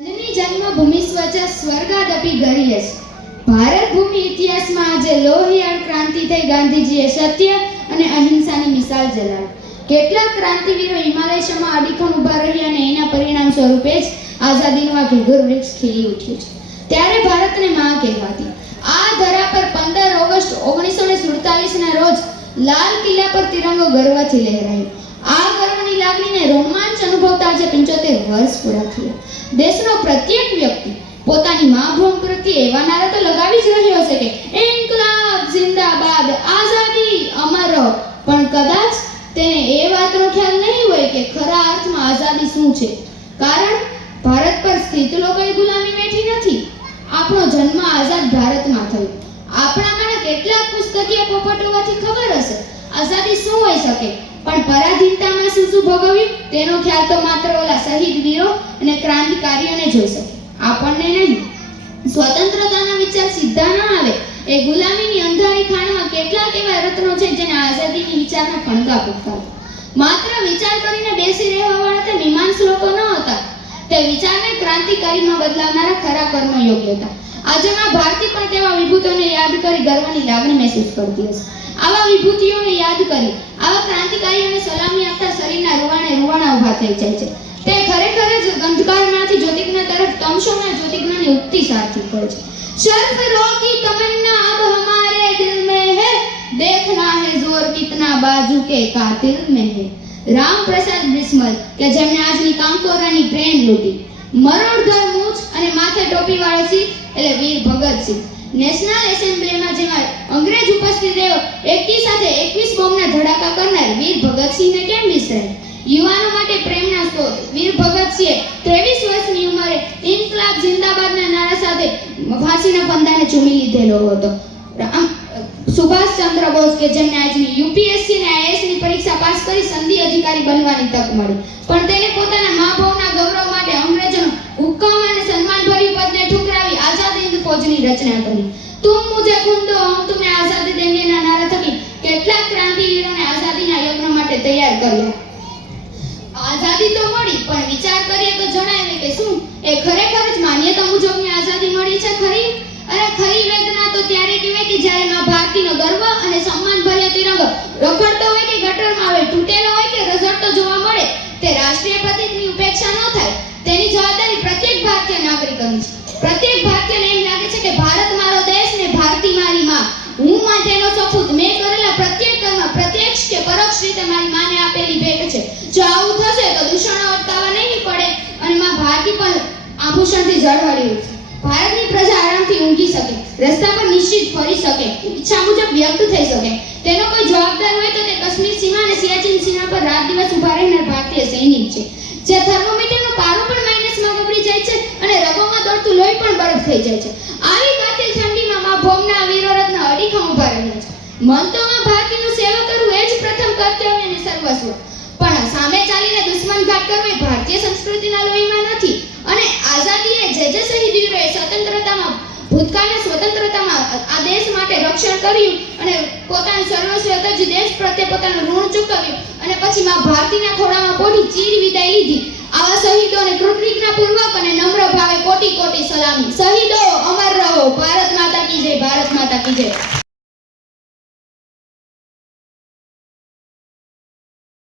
જનની જન્મભૂમિ સ્વચ સ્વર્ગાદપી ગરીયસ. ભારત ભૂમિ ઇતિહાસમાં આજે લોહિયાળ ક્રાંતિ થઈ. ગાંધીજીએ સત્ય અને અહિંસાની મિસાલ જલાવી. કેટલાક ક્રાંતિવીરો હિમાલયમાં અડીખમ ઊભા રહ્યા અને એના પરિણામ સ્વરૂપે જ આઝાદીનું આ ઘેઘર વૃક્ષ ખીલી ઉઠ્યું છે. ત્યારે ભારતને માં કહેવાતી આ ધરા પર 15 ઓગસ્ટ 1947 ના રોજ લાલ કિલ્લા પર તિરંગો ગર્વથી લહેરાયો. આ ગર્વની લાગણીને રોમાંચ અનુભવતા આજે 75 વર્ષ પૂરા થયા. દેશનો પ્રત્યેક વ્યક્તિ પોતાની માતૃભૂમિ પ્રત્યે એવા નારા તો લગાવી જ રહ્યો છે કે ઇન્કલાબ જિંદાબાદ, આઝાદી અમર રહો. પણ કદાચ તેને એ વાતનો ખ્યાલ નહીં હોય કે ખરા અર્થમાં આઝાદી શું છે. કારણ ભારત પર સ્થિત લોકોએ ગુલામી વેઠી નથી. આપણો જન્મ આઝાદ ભારતમાં થયો. આપણામાંના કેટલાક પુસ્તકીય પોપટ હોવાથી ખબર હશે આઝાદી શું હોઈ શકે, પણ પરાધીનતામાં શું શું ભોગવ્યું તેનો ખ્યાલ તો માત્ર ઓલા શહીદ વીરો અને ક્રાંતિકારીઓને જોઈ શકે, આપણને નહીં. સ્વતંત્રતાના વિચાર સીધા ન આવે. એ ગુલામીની અંધારી ખાણમાં કેટલાક એવા રત્નો છે જેને આઝાદીની વિચારના ફણગા પૂરતા. માત્ર વિચાર કરીને બેસી રહેવાવાળા તે મીમાંસ લોકો ન હતા. તે વિચારને ક્રાંતિકારીમાં બદલાવનારા ખરા કર્મયોગી હતા. આજે માં ભારતી પણ તેવા વિભૂતોને યાદ કરી ગર્વની લાગણી મહેસૂસ કરતી હશે. આવા વિભૂતિઓને યાદ કરી આવા ક્રાંતિકારીઓને સલામી આપતા શરીરના રૂવાણે રૂવાણા ઊભા થઈ જાય છે. તે ખરેખર જ અંધકારમાંથી જ્યોતિજ્ઞ તરફ તમશોના જ્યોતિજ્ઞની ઉક્તિ સાર્થક કરે છે. સરફરોं की तमन्ना अब हमारे दिल में है, देखना है जोर कितना बाजू के कातिल में है. રામ પ્રસાદ બિસ્મલ કે જેમને આજની કામકોરાની ટ્રેન લૂંટી, મરોડધર મૂછ અને માથે ટોપીવાળો સિંહ એટલે વીર ભગતસિંહ. નેશનલ એસેમ્બલીમાં જેમાં અંગ્રેજ ઉપસ્થિત રહ્યો, એકી સાથે 21 બોમ્બના ધડાકા કરનાર વીર ભગતસિંહને કેમ વિસરાય. યુવાનો માટે પ્રેમના સ્ત્રોત વીર ભગતસિંહે 23 વર્ષની ઉંમરે ઇન્કલાબ જિંદાબાદના નારા સાથે ફાંસીના ફંદાને ચૂમી લીધેલો હતો. સુભાષચંદ્ર બોઝ કે જેમને આજની યુપીએસસી અને આઈએએસની પરીક્ષા પાસ કરી સંધિ અધિકારી બનવાની તક મળી, પણ તેને પોતાના મા-ભવના ગૌરવ માટે અંગ્રેજોનો હુકમ અને સન્માનભર્યું પદને ઠુકરાવી આઝાદ હિંદ ફૌજની રચના કરી. તુમ મુझे खून दो हम तुम्हें आजादी देंगे ના નારા થકી કેટલાક ક્રાંતિવીરોને આઝાદીના યજ્ઞ માટે તૈયાર કર્યા. આઝાદી તો મળી, પણ વિચાર કરીએ તો જણાવે કે શું એ ખરેખર જ માન્યતા મુજબની આઝાદી મળી છે ખરી? અરે ખરી વેદના તો ત્યારે કહેવાય કે જ્યારે માં ભારતીનો ગર્વ અને સન્માનભર્યો તિરંગો રખડતો હોય કે ગટરમાં આવે, તૂટેલો હોય કે રઝળતો જોવા મળે. તે રાષ્ટ્રીય પ્રતીકની ઉપેક્ષા ન થાય તેની જવાબદારી પ્રત્યેક ભારતીય નાગરિકની છે. પ્રત્યેક ભારતીયને એમ લાગે છે કે ભારત મારો દેશ ને ભારતી મારી માં. હું માં તેનો સપૂત. મેં કરેલા પ્રત્યેક કર્મ પ્રત્યક્ષ કે પરોક્ષ રીતે મારી માને આપેલી ભેટ છે. જો આવું થશે તો દૂષણો અટકાવવા નહીં પડે અને માં ભારતી પણ આભૂષણથી ઝળહળી ઉઠશે. ભારતની પ્રજા આરામથી ઊંઘી શકે, રસ્તા પર નિશ્ચિત ફરી શકે, ઈચ્છા મુજબ વ્યક્ત થઈ શકે. તેનો કોઈ જવાબદાર હોય તો તે કાશ્મીર સીમા અને સિયાચીન સીમા પર રાત દિવસ ઊભા રહેનાર ભારતીય સૈનિક છે, જે થર્મોમીટરનો પારો પણ માઈનસમાં ગબડી જાય છે અને રગોમાં દોડતું લોહી પણ બરફ થઈ જાય છે. આવી કાતિલ ઠંડીમાં માં ભોમના વીરો રત્ન અડીખમ ઊભા રહ્યા છે. મન તો માં ભારતીનું સેવા કરવું એ જ પ્રથમ કર્તવ્ય અને સર્વસ્વ, પણ સામે ચાલીને દુશ્મનઘાત કરવો એ ભારતીય સંસ્કૃતિના લોહીમાં નથી. અને આઝાદીએ જે શહીદ વીરોએ સ્વતંત્રતામાં ભૂતકાળના સ્વતંત્રતામાં આ દેશ માટે રક્ષણ કર્યું અને પોતાનું સર્વસ્વ તજી દેશ પ્રત્યે પોતાનું ઋણ ચૂકવ્યું અને પછી માં ભારતીના ખોળામાં પોઢી ચીર વિદાય લીધી. આવા શહીદોને કૃતજ્ઞતાપૂર્વક અને નમ્ર ભાવે કોટી કોટી સલામી. શહીદો અમર રહો. ભારત માતા કી જય. ભારત માતા કી જય.